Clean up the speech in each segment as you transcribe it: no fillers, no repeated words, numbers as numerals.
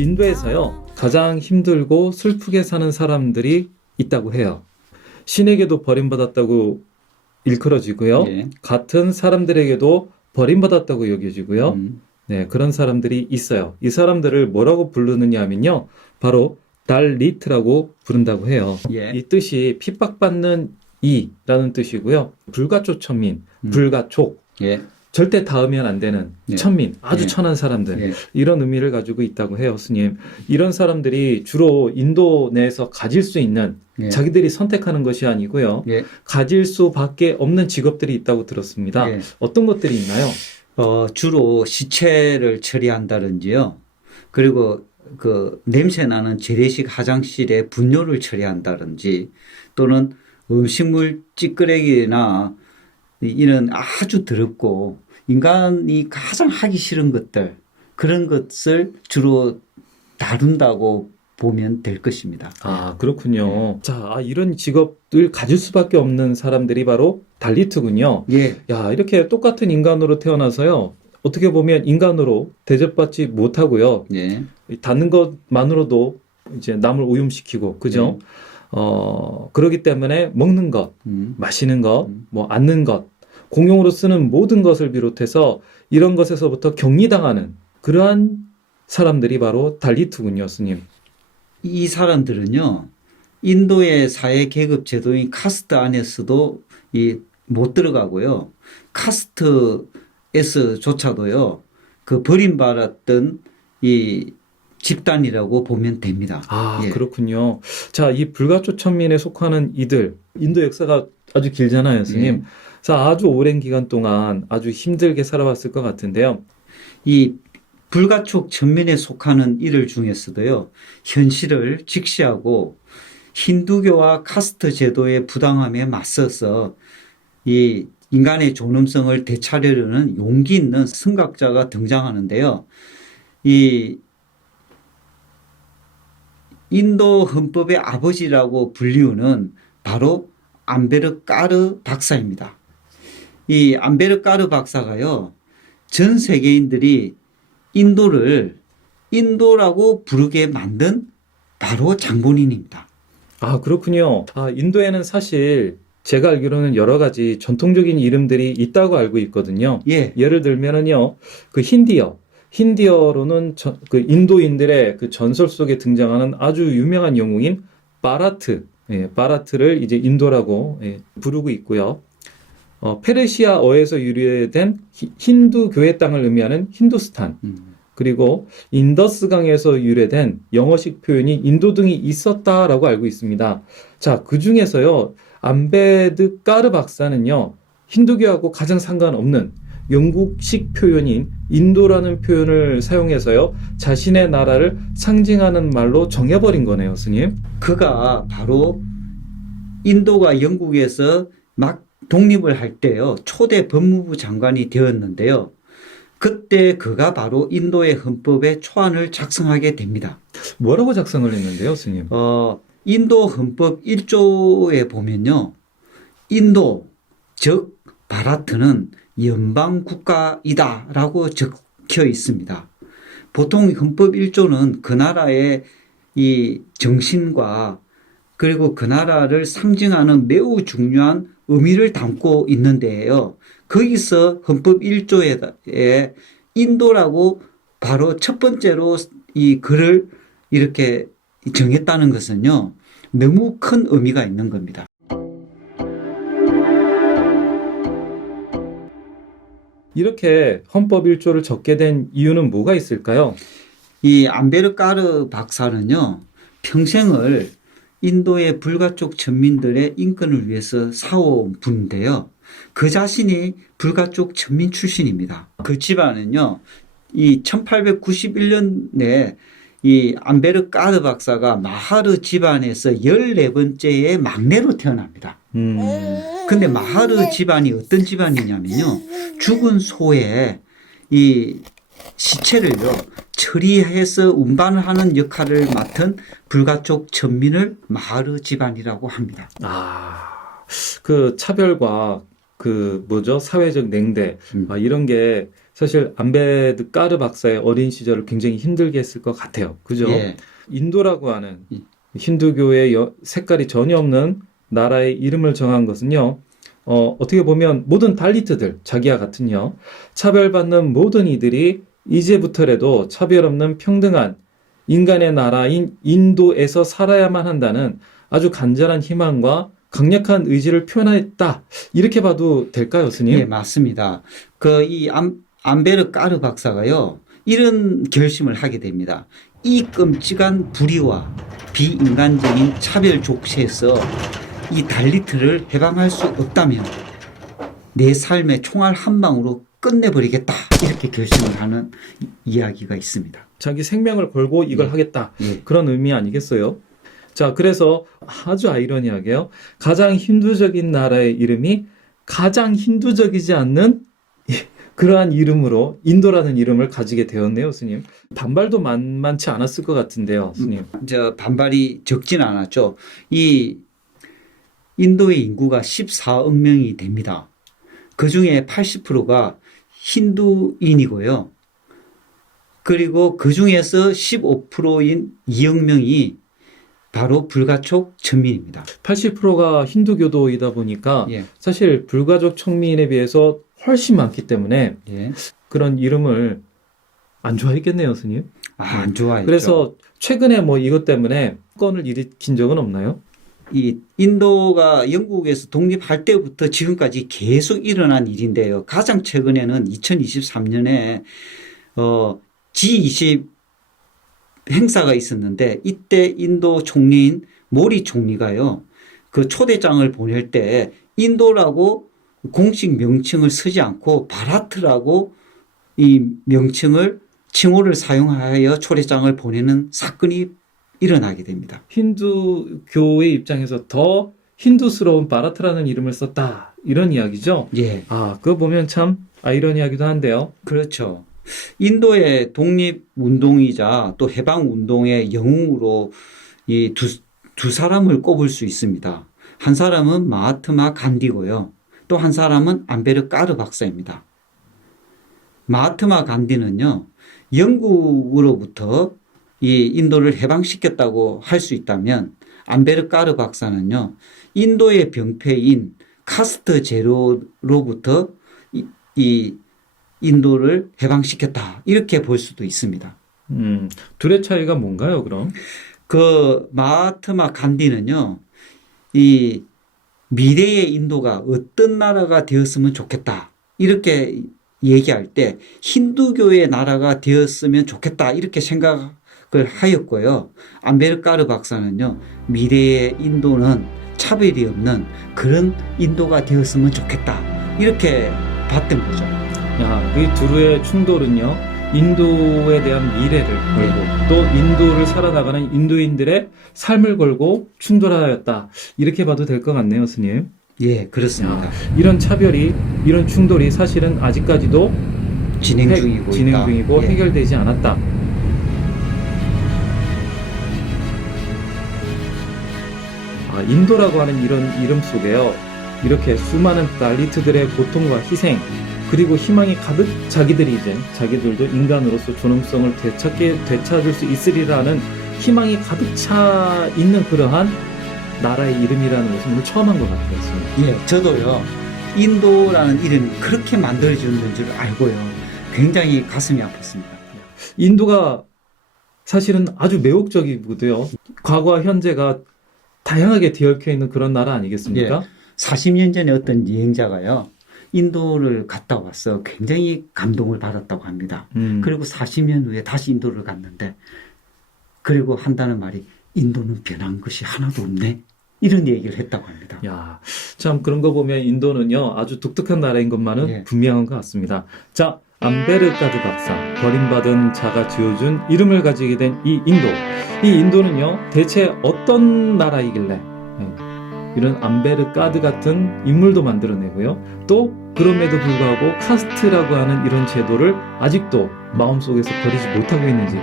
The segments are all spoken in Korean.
인도에서요, 가장 힘들고 슬프게 사는 사람들이 있다고 해요. 신에게도 버림받았다고 일컬어지고요. 예. 같은 사람들에게도 버림받았다고 여겨지고요. 네, 그런 사람들이 있어요. 이 사람들을 뭐라고 부르느냐 하면요, 바로 달리트라고 부른다고 해요. 예. 이 뜻이 핍박받는 이라는 뜻이고요. 불가촉 천민, 불가촉, 예. 절대 닿으면 안 되는 예. 천민, 아주 예. 천한 사람들, 예. 이런 의미를 가지고 있다고 해요, 스님. 이런 사람들이 주로 인도 내에서 가질 수 있는, 예. 자기들이 선택하는 것이 아니고요, 예. 가질 수밖에 없는 직업들이 있다고 들었습니다. 예. 어떤 것들이 있나요? 주로 시체를 처리한다든지요. 그리고 그 냄새 나는 재래식 화장실에 분뇨를 처리한다든지, 또는 음식물 찌끄레기나 이런 아주 더럽고 인간이 가장 하기 싫은 것들, 그런 것을 주로 다룬다고 보면 될 것입니다. 아, 그렇군요. 자, 이런 직업을 가질 수밖에 없는 사람들이 바로 달리트군요. 예. 야, 이렇게 똑같은 인간으로 태어나서요, 어떻게 보면 인간으로 대접받지 못하고요, 예. 닿는 것만으로도 이제 남을 오염시키고, 그죠? 그러기 때문에 먹는 것, 마시는 것, 뭐 앉는 것, 공용으로 쓰는 모든 것을 비롯해서 이런 것에서부터 격리당하는 그러한 사람들이 바로 달리트군요, 스님. 이 사람들은요, 인도의 사회 계급 제도인 카스트 안에서도 못 들어가고요, 카스트에서조차도요, 그 버림받았던 이 집단이라고 보면 됩니다. 아, 예. 그렇군요. 자, 이 불가촉 천민에 속하는 이들, 인도 역사가 아주 길잖아요, 스님. 예. 자, 아주 오랜 기간 동안 아주 힘들게 살아왔을 것 같은데요. 이 불가촉 천민에 속하는 이들 중에서도요, 현실을 직시하고 힌두교와 카스트 제도의 부당함에 맞서서 이 인간의 존엄성을 되찾으려는 용기 있는 선각자가 등장하는데요. 이 인도 헌법의 아버지라고 불리우는 바로 암베르카르 박사입니다. 이 암베르카르 박사가요, 전 세계인들이 인도를 인도라고 부르게 만든 바로 장본인입니다. 아, 그렇군요. 인도에는 사실 제가 알기로는 여러 가지 전통적인 이름들이 있다고 알고 있거든요. 예. 예를 들면은요, 그 힌디어로는 그 인도인들의 그 전설 속에 등장하는 아주 유명한 영웅인 바라트, 바라트를 이제 인도라고 부르고 있고요. 페르시아어에서 유래된 힌두교의 땅을 의미하는 힌두스탄, 그리고 인더스강에서 유래된 영어식 표현이 인도 등이 있었다라고 알고 있습니다. 자, 그 중에서요, 암베드까르 박사는요, 힌두교하고 가장 상관없는 영국식 표현인 인도라는 표현을 사용해서요, 자신의 나라를 상징하는 말로 정해버린 거네요, 스님. 그가 바로 인도가 영국에서 막 독립을 할 때요, 초대 법무부 장관이 되었는데요. 그때 그가 바로 인도의 헌법의 초안을 작성하게 됩니다. 뭐라고 작성을 했는데요, 스님? 인도 헌법 1조에 보면요, 인도, 즉 바라트는 연방국가이다라고 적혀 있습니다. 보통 헌법 1조는 그 나라의 이 정신과 그리고 그 나라를 상징하는 매우 중요한 의미를 담고 있는데요. 거기서 헌법 1조에 인도라고 바로 첫 번째로 이 글을 이렇게 정했다는 것은요, 너무 큰 의미가 있는 겁니다. 이렇게 헌법 1조를 적게 된 이유는 뭐가 있을까요? 이 암베르카르 박사는요, 평생을 인도의 불가촉 천민들의 인권을 위해서 싸워온 분인데요. 그 자신이 불가족 천민 출신입니다. 그 집안은요, 이 1891년에 이 암베르 까르 박사가 마하르 집안에서 14번째의 막내로 태어납니다. 근데 마하르 집안이 어떤 집안이냐면요, 죽은 소의 이 시체를요, 처리해서 운반을 하는 역할을 맡은 불가촉 천민을 마하르 집안이라고 합니다. 그 차별과 그 뭐죠? 사회적 냉대, 이런 게 사실 암베르 까르 박사의 어린 시절을 굉장히 힘들게 했을 것 같아요. 그죠? 예. 인도라고 하는 힌두교의 색깔이 전혀 없는 나라의 이름을 정한 것은요, 어떻게 보면 모든 달리트들, 자기와 같은요, 차별받는 모든 이들이 이제부터라도 차별 없는 평등한 인간의 나라인 인도에서 살아야만 한다는 아주 간절한 희망과 강력한 의지를 표현했다. 이렇게 봐도 될까요, 스님? 예, 맞습니다. 이 암베르 까르 박사가요, 이런 결심을 하게 됩니다. 이 끔찍한 불의와 비인간적인 차별 족쇄에서 이 달리트를 해방할 수 없다면 내 삶의 총알 한 방으로 끝내버리겠다. 이렇게 결심을 하는 이야기가 있습니다. 자기 생명을 걸고 이걸 하겠다. 예. 그런 의미 아니겠어요? 자, 그래서 아주 아이러니하게요, 가장 힌두적인 나라의 이름이 가장 힌두적이지 않는 그러한 이름으로 인도라는 이름을 가지게 되었네요, 스님. 반발도 만만치 않았을 것 같은데요, 스님. 반발이 적진 않았죠. 이 인도의 인구가 14억 명이 됩니다. 그 중에 80%가 힌두인이고요. 그리고 그 중에서 15%인 2억 명이 바로 불가촉 천민입니다. 80%가 힌두교도이다 보니까 예. 사실 불가족 천민에 비해서 훨씬 많기 때문에 예. 그런 이름을 안 좋아했겠네요, 스님. 안 좋아했죠. 그래서 최근에 뭐 이것 때문에 건을 일으킨 적은 없나요? 이 인도가 영국에서 독립할 때부터 지금까지 계속 일어난 일인데요. 가장 최근에는 2023년에 G20 행사가 있었는데, 이때 인도 총리인 모리 총리가요, 그 초대장을 보낼 때 인도라고 공식 명칭을 쓰지 않고 바라트라고 이 명칭을 칭호를 사용하여 초대장을 보내는 사건이 일어나게 됩니다. 힌두교의 입장에서 더 힌두스러운 바라트라는 이름을 썼다, 이런 이야기죠? 예. 그거 보면 참 아이러니하기도 한데요. 그렇죠. 인도의 독립운동이자 또 해방운동의 영웅으로 이 두 사람을 꼽을 수 있습니다. 한 사람은 마하트마 간디고요. 또 한 사람은 암베르 까르 박사입니다. 마하트마 간디는요, 영국으로부터 이 인도를 해방시켰다고 할 수 있다면, 암베르 까르 박사는요, 인도의 병폐인 카스트 제로로부터 이 인도를 해방시켰다, 이렇게 볼 수도 있습니다. 둘의 차이가 뭔가요, 그럼? 마하트마 간디는요, 이 미래의 인도가 어떤 나라가 되었으면 좋겠다, 이렇게 얘기할 때 힌두교의 나라가 되었으면 좋겠다, 이렇게 생각을 하였고요. 암베르 까르 박사는요, 미래의 인도는 차별이 없는 그런 인도가 되었으면 좋겠다, 이렇게 봤던 거죠. 이 둘의 충돌은요, 인도에 대한 미래를 걸고 또 인도를 살아나가는 인도인들의 삶을 걸고 충돌하였다, 이렇게 봐도 될 것 같네요, 스님. 예, 그렇습니다. 이런 차별이, 이런 충돌이 사실은 아직까지도 진행 중이고 예. 해결되지 않았다. 인도라고 하는 이런 이름 속에요, 이렇게 수많은 달리트들의 고통과 희생, 그리고 희망이 가득, 자기들도 인간으로서 존엄성을 되찾을 수 있으리라는 희망이 가득 차 있는 그러한 나라의 이름이라는 것을 오늘 처음 한 것 같아요. 예, 저도요, 인도라는 이름이 그렇게 만들어졌는 줄 알고요, 굉장히 가슴이 아팠습니다. 인도가 사실은 아주 매혹적이고도요, 과거와 현재가 다양하게 뒤얽혀 있는 그런 나라 아니겠습니까? 예, 40년 전에 어떤 여행자가요, 인도를 갔다 와서 굉장히 감동을 받았다고 합니다. 그리고 40년 후에 다시 인도를 갔는데, 그리고 한다는 말이, 인도는 변한 것이 하나도 없네, 이런 얘기를 했다고 합니다. 야, 참 그런 거 보면 인도는요 아주 독특한 나라인 것만은 예. 분명한 것 같습니다. 자, 암베르카드 박사, 버림받은 자가 지어준 이름을 가지게 된 이 인도. 이 인도는요 대체 어떤 나라이길래 이런 암베르카드 같은 인물도 만들어내고요. 또 그럼에도 불구하고 카스트라고 하는 이런 제도를 아직도 마음속에서 버리지 못하고 있는지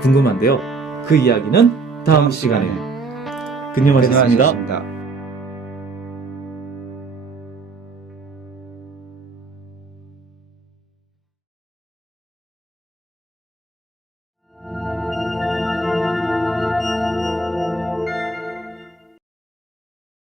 궁금한데요. 그 이야기는 다음 시간에. 근념하셨습니다. 고생하셨습니다.